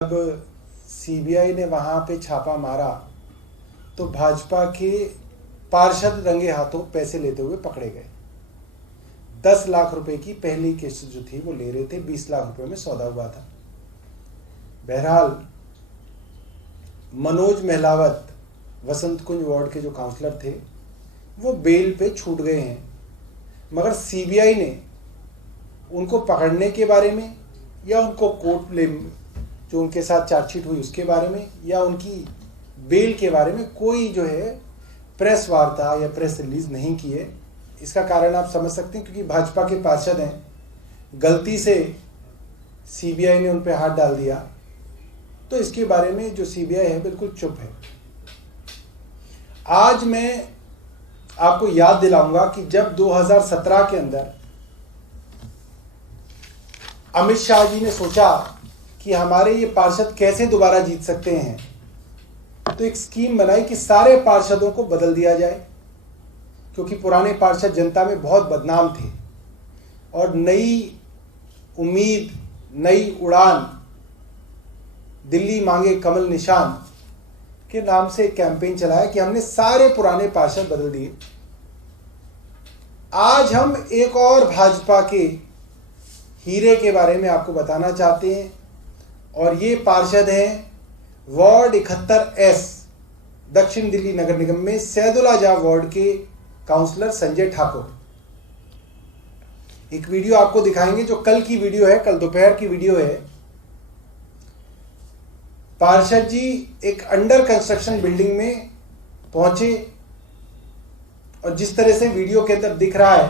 जब सीबीआई ने वहां पे छापा मारा तो भाजपा के पार्षद रंगे हाथों पैसे लेते हुए पकड़े गए। 10 लाख रुपए की पहली किस्त जो थी वो ले रहे थे, 20 लाख रुपए में सौदा हुआ था। बहरहाल मनोज महलावत वसंत कुंज वार्ड के जो काउंसलर थे वो बेल पे छूट गए हैं, मगर सीबीआई ने उनको पकड़ने के बारे में या उनको कोर्ट में जो उनके साथ चार्जशीट हुई उसके बारे में या उनकी बेल के बारे में कोई जो है प्रेस वार्ता या प्रेस रिलीज नहीं की है। इसका कारण आप समझ सकते हैं, क्योंकि भाजपा के पार्षद हैं, गलती से सीबीआई ने उन पर हाथ डाल दिया, तो इसके बारे में जो सीबीआई है बिल्कुल चुप है। आज मैं आपको याद दिलाऊंगा कि जब 2017 के अंदर अमित शाह जी ने सोचा कि हमारे ये पार्षद कैसे दोबारा जीत सकते हैं, तो एक स्कीम बनाई कि सारे पार्षदों को बदल दिया जाए, क्योंकि पुराने पार्षद जनता में बहुत बदनाम थे। और नई उम्मीद, नई उड़ान, दिल्ली मांगे कमल निशान के नाम से एक कैंपेन चलाया कि हमने सारे पुराने पार्षद बदल दिए। आज हम एक और भाजपा के हीरे के बारे में आपको बताना चाहते हैं, और ये पार्षद हैं वार्ड 71S दक्षिण दिल्ली नगर निगम में सैदुल्ला जहाँ वार्ड के काउंसलर संजय ठाकुर। एक वीडियो आपको दिखाएंगे जो कल की वीडियो है, कल दोपहर की वीडियो है। पार्षद जी एक अंडर कंस्ट्रक्शन बिल्डिंग में पहुंचे और जिस तरह से वीडियो के अंदर दिख रहा है,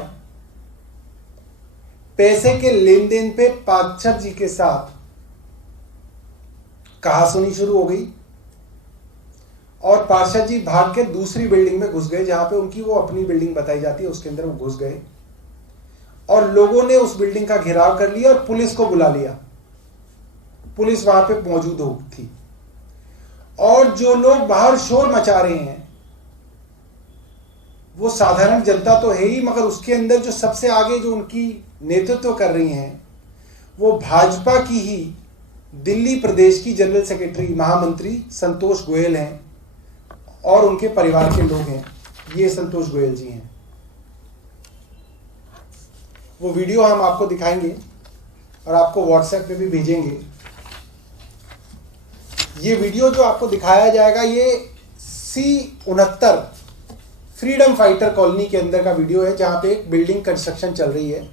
पैसे के लेन देन पे पार्षद जी के साथ कहासुनी शुरू हो गई और पार्षद जी भाग के दूसरी बिल्डिंग में घुस गए, जहां पे उनकी वो अपनी बिल्डिंग बताई जाती है, उसके अंदर वो घुस गए और लोगों ने उस बिल्डिंग का घेराव कर लिया और पुलिस को बुला लिया। पुलिस वहां पे मौजूद हो थी और जो लोग बाहर शोर मचा रहे हैं वो साधारण जनता तो है ही, मगर उसके अंदर जो सबसे आगे जो उनकी नेतृत्व कर रही हैं वो भाजपा की ही दिल्ली प्रदेश की जनरल सेक्रेटरी महामंत्री संतोष गोयल हैं और उनके परिवार के लोग हैं। ये संतोष गोयल जी हैं। वो वीडियो हम आपको दिखाएंगे और आपको व्हाट्सएप पे भी भेजेंगे। ये वीडियो जो आपको दिखाया जाएगा ये C69 फ्रीडम फाइटर कॉलोनी के अंदर का वीडियो है, जहां पे एक बिल्डिंग कंस्ट्रक्शन चल रही है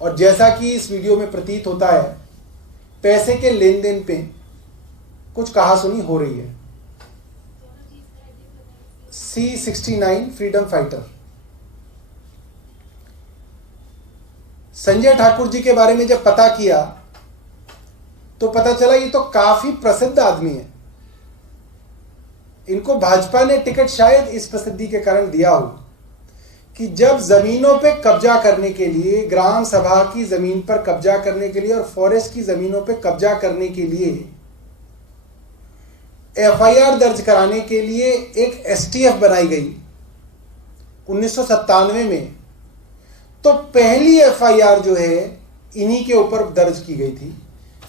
और जैसा कि इस वीडियो में प्रतीत होता है पैसे के लेन देन पे कुछ कहासुनी हो रही है। C69 freedom fighter. Sanjay Thakur ji के बारे में जब पता किया तो पता चला ये तो काफी प्रसिद्ध आदमी है। इनको भाजपा ने टिकट शायद इस प्रसिद्धि के कारण दिया हो कि जब जमीनों पे कब्जा करने के लिए, ग्राम सभा की जमीन पर कब्जा करने के लिए और फॉरेस्ट की जमीनों पे कब्जा करने के लिए एफआईआर दर्ज कराने के लिए एक एसटीएफ बनाई गई 1997 में, तो पहली एफआईआर जो है इन्हीं के ऊपर दर्ज की गई थी।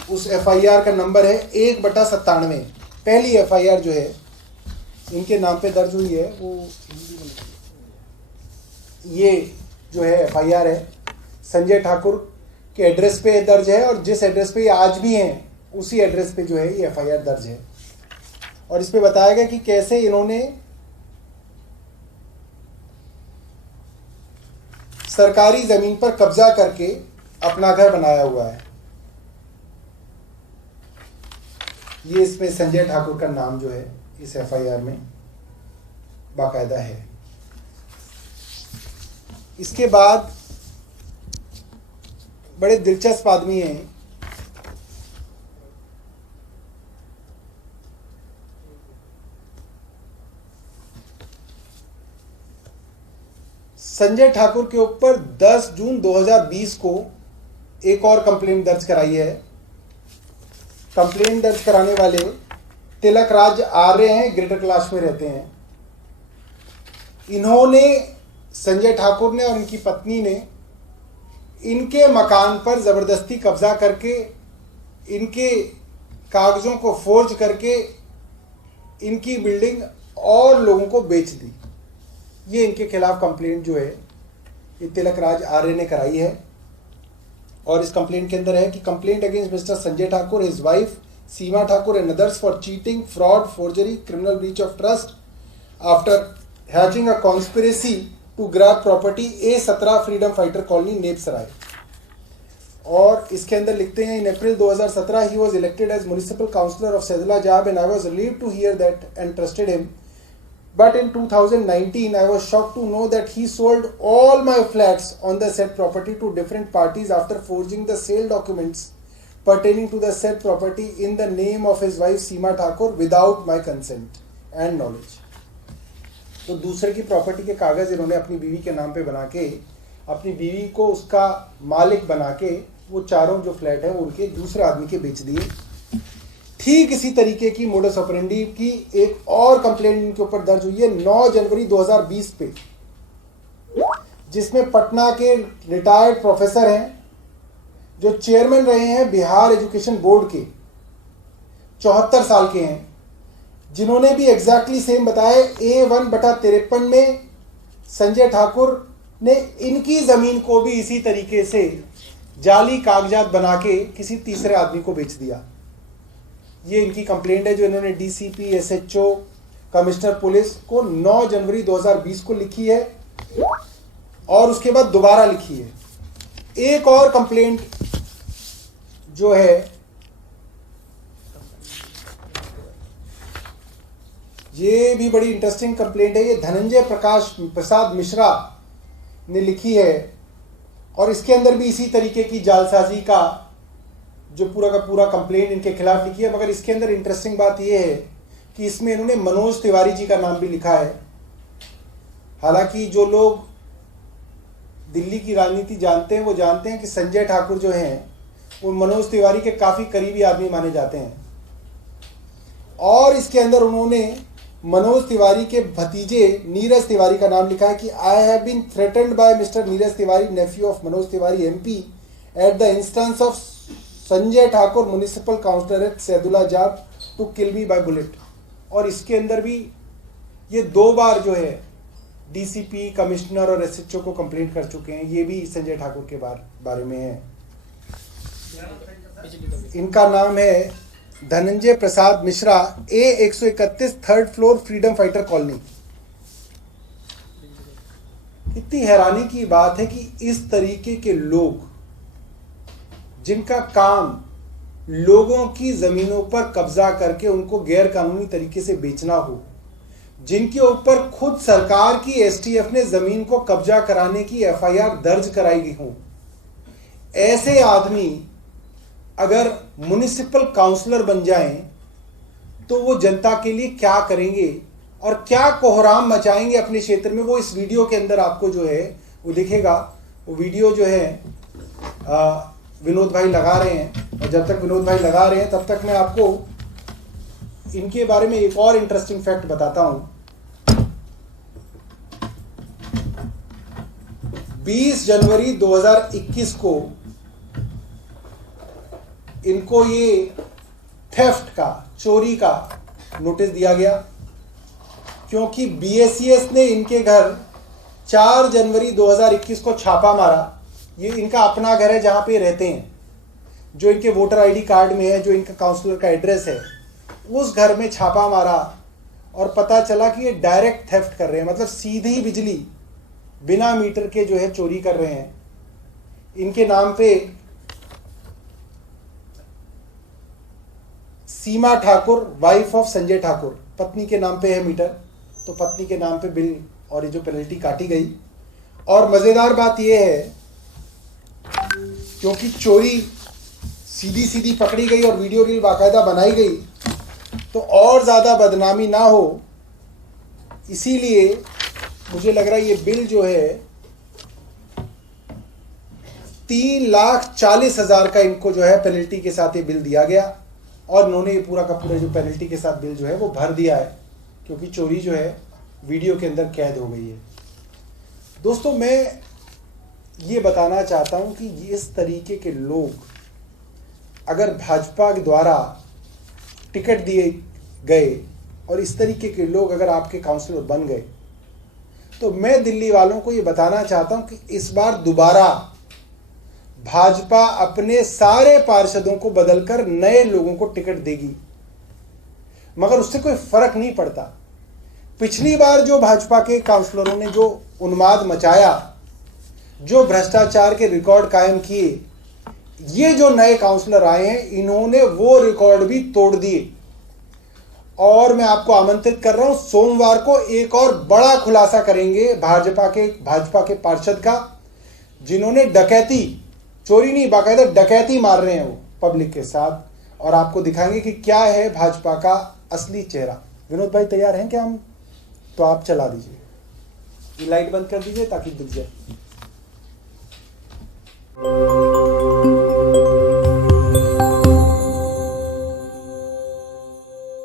उस एफआईआर का नंबर है 1/97। पहली एफआईआर जो है इनके नाम पे दर्ज हुई है, वो ये जो है एफआईआर है संजय ठाकुर के एड्रेस पे दर्ज है और जिस एड्रेस पे ये आज भी हैं उसी एड्रेस पे जो है ये एफआईआर दर्ज है। और इस पे बताया गया कि कैसे इन्होंने सरकारी जमीन पर कब्जा करके अपना घर बनाया हुआ है। ये इसमें संजय ठाकुर का नाम जो है इस एफआईआर में बाकायदा है। इसके बाद बड़े दिलचस्प आदमी हैं संजय ठाकुर के ऊपर 10 जून 2020 को एक और कंप्लेंट दर्ज कराई है। कंप्लेंट दर्ज कराने वाले तिलक राज आर्य हैं, ग्रेटर कैलाश में रहते हैं। इन्होंने, संजय ठाकुर ने और उनकी पत्नी ने इनके मकान पर ज़बरदस्ती कब्जा करके इनके कागजों को फोर्ज करके इनकी बिल्डिंग और लोगों को बेच दी। ये इनके खिलाफ कंप्लेंट जो है ये तिलक राज आर्य ने कराई है। और इस कंप्लेंट के अंदर है कि complaint against mister Sanjay Thakur, his wife Seema Thakur and others for cheating, fraud, forgery, criminal breach of trust after hatching a conspiracy to grab property A17 freedom fighter colony, Nebsarai. और इसके अंदर लिखते हैं, in April 2017 he was elected as municipal councillor of Saidulajab and I was relieved to hear that and trusted him, but in 2019 I was shocked to know that he sold all my flats on the said property to different parties after forging the sale documents pertaining to the said property in the name of his wife Seema Thakur without my consent and knowledge। तो दूसरे की property के कागज इन्होंने अपनी बीवी के नाम पे बना के, अपनी बीवी को उसका मालिक बना के वो चारों जो फ्लैट है उनके दूसरे आदमी के बेच दिए। ठीक इसी तरीके की मोडस ऑपरेंडी की एक और कंप्लेंट इनके ऊपर दर्ज हुई है 9 जनवरी 2020 पे, जिसमें पटना के रिटायर्ड प्रोफेसर हैं जो चेयरमैन रहे हैं बिहार एजुकेशन बोर्ड के, 74 साल के हैं, जिन्होंने भी एग्जैक्टली सेम बताया। A1/53 में संजय ठाकुर ने इनकी जमीन को भी इसी तरीके से जाली कागजात बना के किसी तीसरे आदमी को बेच दिया। ये इनकी कंप्लेंट है जो इन्होंने DCP, SHO, कमिश्नर पुलिस को 9 जनवरी 2020 को लिखी है और उसके बाद दोबारा लिखी है। एक और कंप्लेंट जो है ये भी बड़ी इंटरेस्टिंग कंप्लेंट है, ये धनंजय प्रसाद मिश्रा ने लिखी है और इसके अंदर भी इसी तरीके की जालसाजी का जो पूरा का पूरा कंप्लेंट इनके खिलाफ लिखी है। मगर इसके अंदर इंटरेस्टिंग बात यह है कि इसमें इन्होंने मनोज तिवारी जी का नाम भी लिखा है। हालांकि जो लोग दिल्ली की राजनीति जानते हैं वो जानते हैं कि संजय ठाकुर जो हैं वो मनोज तिवारी के काफ़ी करीबी आदमी माने जाते हैं। और इसके अंदर उन्होंने मनोज तिवारी के भतीजे नीरज तिवारी का नाम लिखा है कि I have been threatened by mister Neeraj Tiwari, nephew of Manoj Tiwari MP, at the instance of Sanjay Thakur municipal councillor at Saidulajab to kill me by bullet. और इसके अंदर भी ये 2 बार जो है DCP, कमिश्नर और SHO को कंप्लेंट कर चुके हैं। ये भी संजय ठाकुर के बारे में है। इनका नाम है Dhananjay Prasad Mishra, A131 3rd floor freedom fighter colony. इतनी हैरानी की बात है कि इस तरीके के लोग जिनका काम लोगों की जमीनों पर कब्जा करके उनको गैर कानूनी तरीके से बेचना हो, जिनके ऊपर खुद सरकार की STF ने जमीन को कब्जा कराने की FIR दर्ज कराई गई हो, ऐसे आदमी अगर म्युनिसिपल काउंसलर बन जाएं तो वो जनता के लिए क्या करेंगे और क्या कोहराम मचाएंगे अपने क्षेत्र में, वो इस वीडियो के अंदर आपको जो है वो दिखेगा। वो वीडियो जो है विनोद भाई लगा रहे हैं और जब तक विनोद भाई लगा रहे हैं तब तक मैं आपको इनके बारे में एक और इंटरेस्टिंग फैक्ट बताता हूं। 20 जनवरी 2021 को इनको ये थेफ्ट का, चोरी का नोटिस दिया गया क्योंकि BSES ने इनके घर 4 जनवरी 2021 को छापा मारा। ये इनका अपना घर है जहाँ पे रहते हैं, जो इनके वोटर ID कार्ड में है, जो इनका काउंसलर का एड्रेस है, उस घर में छापा मारा और पता चला कि ये डायरेक्ट थेफ्ट कर रहे हैं, मतलब सीधी बिजली बिना मीटर के जो है चोरी कर रहे हैं। इनके नाम पे सीमा ठाकुर, वाइफ ऑफ संजय ठाकुर, पत्नी के नाम पे है मीटर, तो पत्नी के नाम पे बिल और ये जो पेनल्टी काटी गई। और मज़ेदार बात यह है क्योंकि चोरी सीधी सीधी पकड़ी गई और वीडियो रील बाकायदा बनाई गई तो और ज़्यादा बदनामी ना हो, इसीलिए मुझे लग रहा है ये बिल जो है 3,40,000 का इनको जो है पेनल्टी के साथ ये बिल दिया गया और इन्होंने ये पूरा का पूरा जो पेनल्टी के साथ बिल जो है वो भर दिया है क्योंकि चोरी जो है वीडियो के अंदर कैद हो गई है। दोस्तों, मैं ये बताना चाहता हूं कि इस तरीके के लोग अगर भाजपा द्वारा टिकट दिए गए और इस तरीके के लोग अगर आपके काउंसलर बन गए, तो मैं दिल्ली वालों को ये बताना चाहता हूं कि इस बार दोबारा भाजपा अपने सारे पार्षदों को बदलकर नए लोगों को टिकट देगी, मगर उससे कोई फर्क नहीं पड़ता। पिछली बार जो भाजपा के काउंसलरों ने जो उन्माद मचाया, जो भ्रष्टाचार के रिकॉर्ड कायम किए, ये जो नए काउंसलर आए हैं इन्होंने वो रिकॉर्ड भी तोड़ दिए। और मैं आपको आमंत्रित कर रहा हूं, सोमवार को एक और बड़ा खुलासा करेंगे भाजपा के पार्षद का, जिन्होंने डकैती, चोरी नहीं बाकायदा डकैती मार रहे हैं वो पब्लिक के साथ, और आपको दिखाएंगे कि क्या है भाजपा का असली चेहरा। विनोद भाई तैयार हैं क्या हम? तो आप चला दीजिए, ये लाइट बंद कर दीजिए ताकि दिख जाए।